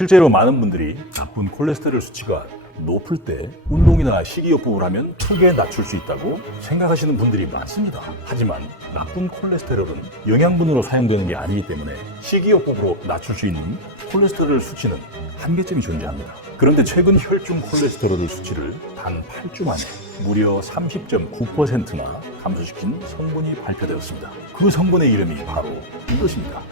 실제로 많은 분들이 나쁜 콜레스테롤 수치가 높을 때 운동이나 식이요법을 하면 크게 낮출 수 있다고 생각하시는 분들이 많습니다. 하지만 나쁜 콜레스테롤은 영양분으로 사용되는 게 아니기 때문에 식이요법으로 낮출 수 있는 콜레스테롤 수치는 한계점이 존재합니다. 그런데 최근 혈중 콜레스테롤 수치를 단 8주 만에 무려 30.9%나 감소시킨 성분이 발표되었습니다. 그 성분의 이름이 바로 이것입니다.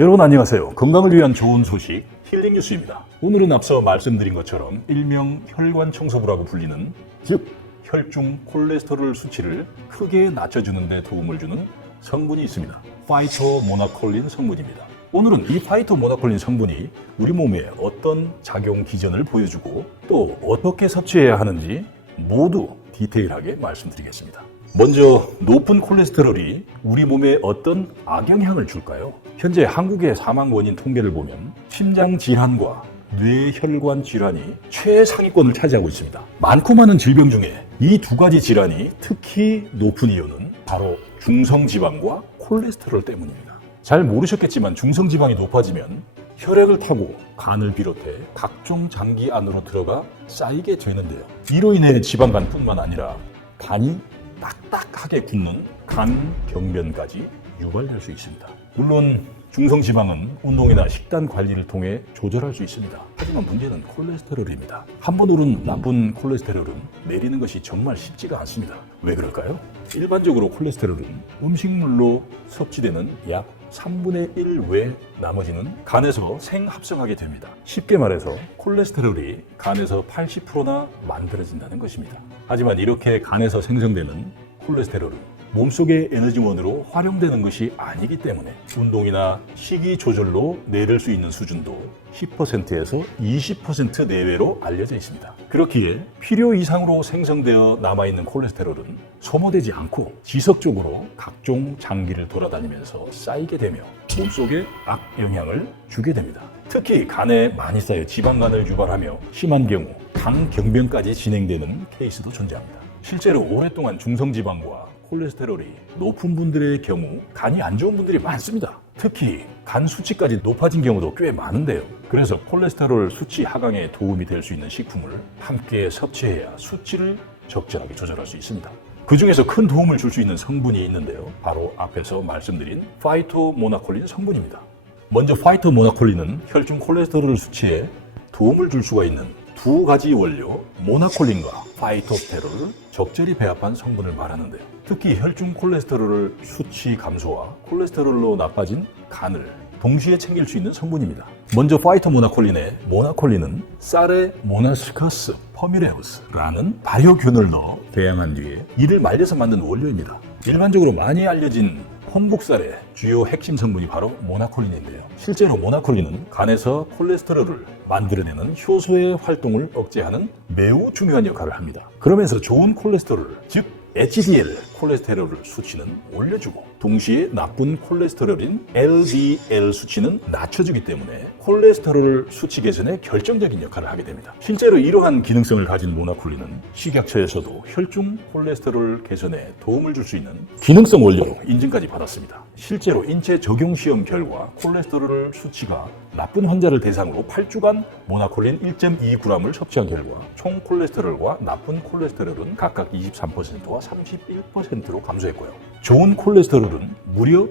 여러분 안녕하세요. 건강을 위한 좋은 소식 힐링 뉴스입니다. 오늘은 앞서 말씀드린 것처럼 일명 혈관 청소부라고 불리는 즉 혈중 콜레스테롤 수치를 크게 낮춰주는 데 도움을 주는 성분이 있습니다. 파이토모나콜린 성분입니다. 오늘은 이 파이토모나콜린 성분이 우리 몸에 어떤 작용 기전을 보여주고 또 어떻게 섭취해야 하는지 모두 디테일하게 말씀드리겠습니다. 먼저 높은 콜레스테롤이 우리 몸에 어떤 악영향을 줄까요? 현재 한국의 사망 원인 통계를 보면 심장 질환과 뇌혈관 질환이 최상위권을 차지하고 있습니다. 많고 많은 질병 중에 이 두 가지 질환이 특히 높은 이유는 바로 중성지방과 콜레스테롤 때문입니다. 잘 모르셨겠지만 중성지방이 높아지면 혈액을 타고 간을 비롯해 각종 장기 안으로 들어가 쌓이게 되는데요. 이로 인해 지방간뿐만 아니라 간이 딱딱하게 굳는 간경변까지 유발될 수 있습니다. 물론 중성지방은 운동이나 식단 관리를 통해 조절할 수 있습니다. 하지만 문제는 콜레스테롤입니다. 한번 오른 나쁜 콜레스테롤은 내리는 것이 정말 쉽지가 않습니다. 왜 그럴까요? 일반적으로 콜레스테롤은 음식물로 섭취되는 약 3분의 1 외 나머지는 간에서 생합성하게 됩니다. 쉽게 말해서 콜레스테롤이 간에서 80%나 만들어진다는 것입니다. 하지만 이렇게 간에서 생성되는 콜레스테롤은 몸속의 에너지원으로 활용되는 것이 아니기 때문에 운동이나 식이 조절로 내릴 수 있는 수준도 10%에서 20% 내외로 알려져 있습니다. 그렇기에 필요 이상으로 생성되어 남아있는 콜레스테롤은 소모되지 않고 지속적으로 각종 장기를 돌아다니면서 쌓이게 되며 몸속에 악영향을 주게 됩니다. 특히 간에 많이 쌓여 지방간을 유발하며 심한 경우 간경변까지 진행되는 케이스도 존재합니다. 실제로 오랫동안 중성지방과 콜레스테롤이 높은 분들의 경우 간이 안 좋은 분들이 많습니다. 특히 간 수치까지 높아진 경우도 꽤 많은데요. 그래서 콜레스테롤 수치 하강에 도움이 될 수 있는 식품을 함께 섭취해야 수치를 적절하게 조절할 수 있습니다. 그 중에서 큰 도움을 줄 수 있는 성분이 있는데요. 바로 앞에서 말씀드린 파이토모나콜린 성분입니다. 먼저 파이토모나콜린은 혈중 콜레스테롤 수치에 도움을 줄 수가 있는 두 가지 원료 모나콜린과 파이토스테롤을 적절히 배합한 성분을 말하는데요. 특히 혈중 콜레스테롤 수치 감소와 콜레스테롤로 나빠진 간을 동시에 챙길 수 있는 성분입니다. 먼저 파이토모나콜린의 모나콜린은 쌀에 모나스커스 퍼뮤레우스라는 발효균을 넣어 배양한 뒤에 이를 말려서 만든 원료입니다. 일반적으로 많이 알려진 홍국살의 주요 핵심 성분이 바로 모나콜린인데요. 실제로 모나콜린은 간에서 콜레스테롤을 만들어내는 효소의 활동을 억제하는 매우 중요한 역할을 합니다. 그러면서 좋은 콜레스테롤, 즉 HDL 콜레스테롤 수치는 올려주고 동시에 나쁜 콜레스테롤인 LDL 수치는 낮춰주기 때문에 콜레스테롤 수치 개선에 결정적인 역할을 하게 됩니다. 실제로 이러한 기능성을 가진 모나콜린은 식약처에서도 혈중 콜레스테롤 개선에 도움을 줄 수 있는 기능성 원료로 인증까지 받았습니다. 실제로 인체 적용 시험 결과 콜레스테롤 수치가 나쁜 환자를 대상으로 8주간 모나콜린 1.2g을 섭취한 결과 총 콜레스테롤과 나쁜 콜레스테롤은 각각 23%와 31%로 감소했고요. 좋은 콜레스테롤은 무려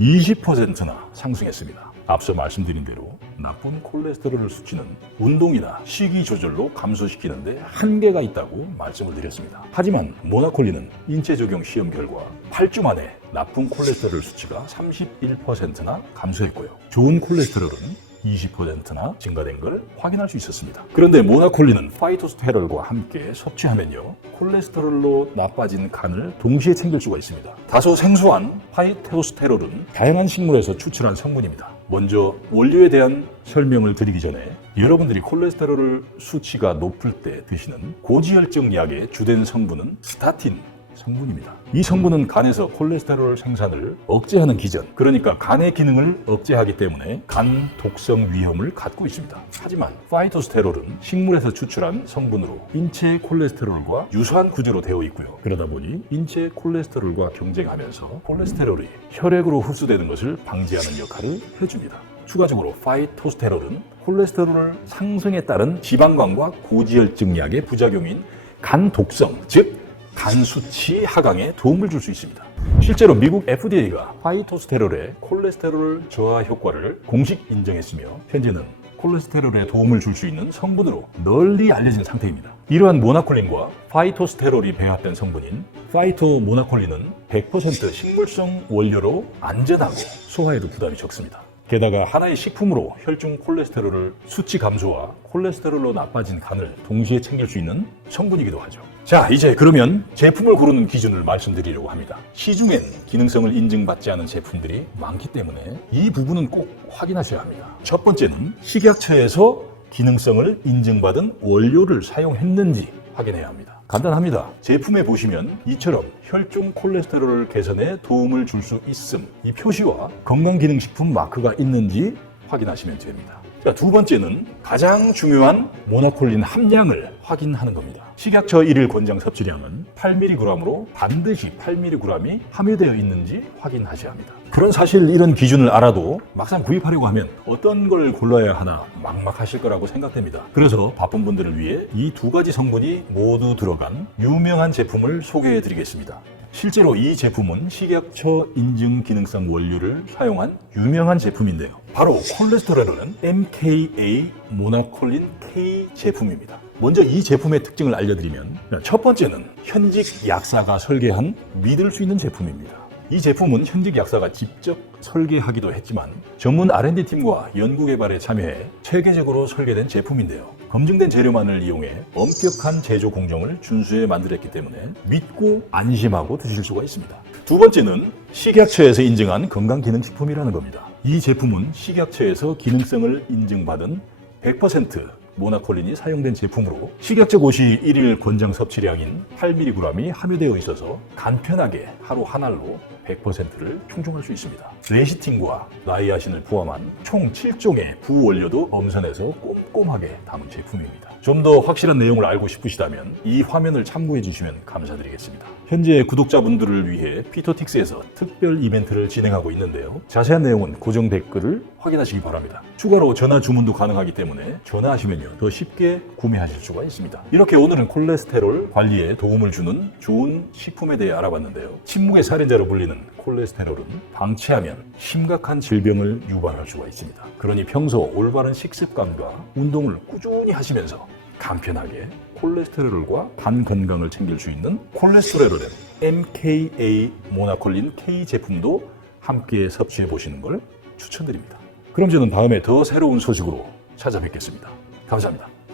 20%나 상승했습니다. 앞서 말씀드린 대로 나쁜 콜레스테롤 수치는 운동이나 식이 조절로 감소시키는데 한계가 있다고 말씀을 드렸습니다. 하지만 모나콜린은 인체 적용 시험 결과 8주 만에 나쁜 콜레스테롤 수치가 31%나 감소했고요. 좋은 콜레스테롤은 20%나 증가된 걸 확인할 수 있었습니다. 그런데 모나콜린은 파이토스테롤과 함께 섭취하면요 콜레스테롤로 나빠진 간을 동시에 챙길 수가 있습니다. 다소 생소한 파이토스테롤은 다양한 식물에서 추출한 성분입니다. 먼저 원료에 대한 설명을 드리기 전에 여러분들이 콜레스테롤 수치가 높을 때 드시는 고지혈증 약의 주된 성분은 스타틴 성분입니다. 이 성분은 간에서 콜레스테롤 생산을 억제하는 기전, 그러니까 간의 기능을 억제하기 때문에 간 독성 위험을 갖고 있습니다. 하지만 파이토스테롤은 식물에서 추출한 성분으로 인체 콜레스테롤과 유사한 구조로 되어 있고요. 그러다 보니 인체 콜레스테롤과 경쟁하면서 콜레스테롤이 혈액으로 흡수되는 것을 방지하는 역할을 해줍니다. 추가적으로 파이토스테롤은 콜레스테롤 상승에 따른 지방간과 고지혈증 약의 부작용인 간 독성, 즉 간 수치 하강에 도움을 줄 수 있습니다. 실제로 미국 FDA가 파이토스테롤의 콜레스테롤 저하 효과를 공식 인정했으며 현재는 콜레스테롤에 도움을 줄 수 있는 성분으로 널리 알려진 상태입니다. 이러한 모나콜린과 파이토스테롤이 배합된 성분인 파이토모나콜린은 100% 식물성 원료로 안전하고 소화에도 부담이 적습니다. 게다가 하나의 식품으로 혈중 콜레스테롤을 수치 감소와 콜레스테롤로 나빠진 간을 동시에 챙길 수 있는 성분이기도 하죠. 자, 이제 그러면 제품을 고르는 기준을 말씀드리려고 합니다. 시중엔 기능성을 인증받지 않은 제품들이 많기 때문에 이 부분은 꼭 확인하셔야 합니다. 첫 번째는 식약처에서 기능성을 인증받은 원료를 사용했는지 확인해야 합니다. 간단합니다. 제품에 보시면 이처럼 혈중 콜레스테롤 개선에 도움을 줄 수 있음, 이 표시와 건강기능식품 마크가 있는지 확인하시면 됩니다. 자, 두 번째는 가장 중요한 모나콜린 함량을 확인하는 겁니다. 식약처 1일 권장 섭취량은 8mg으로 반드시 8mg이 함유되어 있는지 확인하셔야 합니다. 그런 사실 이런 기준을 알아도 막상 구입하려고 하면 어떤 걸 골라야 하나 막막하실 거라고 생각됩니다. 그래서 바쁜 분들을 위해 이 두 가지 성분이 모두 들어간 유명한 제품을 소개해 드리겠습니다. 실제로 이 제품은 식약처 인증 기능성 원료를 사용한 유명한 제품인데요. 바로 콜레스테롤은 MKA 모나콜린 K 제품입니다. 먼저 이 제품의 특징을 알려드리면 첫 번째는 현직 약사가 설계한 믿을 수 있는 제품입니다. 이 제품은 현직 약사가 직접 설계하기도 했지만 전문 R&D팀과 연구개발에 참여해 체계적으로 설계된 제품인데요. 검증된 재료만을 이용해 엄격한 제조 공정을 준수해 만들었기 때문에 믿고 안심하고 드실 수가 있습니다. 두 번째는 식약처에서 인증한 건강기능식품이라는 겁니다. 이 제품은 식약처에서 기능성을 인증받은 100% 모나콜린이 사용된 제품으로 식약처 고시 1일 권장 섭취량인 8mg이 함유되어 있어서 간편하게 하루 한 알로 100%를 충족할 수 있습니다. 레시틴과 나이아신을 포함한 총 7종의 부원료도 엄선해서 꼼꼼하게 담은 제품입니다. 좀 더 확실한 내용을 알고 싶으시다면 이 화면을 참고해 주시면 감사드리겠습니다. 현재 구독자분들을 위해 피토틱스에서 특별 이벤트를 진행하고 있는데요. 자세한 내용은 고정 댓글을 확인하시기 바랍니다. 추가로 전화 주문도 가능하기 때문에 전화하시면요 더 쉽게 구매하실 수가 있습니다. 이렇게 오늘은 콜레스테롤 관리에 도움을 주는 좋은 식품에 대해 알아봤는데요. 침묵의 살인자로 불리는 콜레스테롤은 방치하면 심각한 질병을 유발할 수가 있습니다. 그러니 평소 올바른 식습관과 운동을 꾸준히 하시면서 간편하게 콜레스테롤과 간 건강을 챙길 수 있는 콜레스테롤의 MKA 모나콜린 K 제품도 함께 섭취해 보시는 걸 추천드립니다. 그럼 저는 다음에 더 새로운 소식으로 찾아뵙겠습니다. 감사합니다.